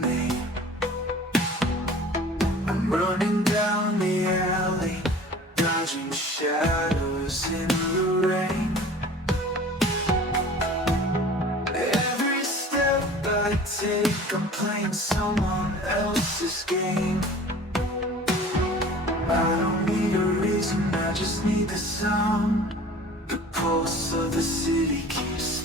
me. I'm running down the alley, dodging shadows in the rain. Every step I take, I'm playing someone else's game. I don't need a reason, I just need the sound. The pulse of the city keeps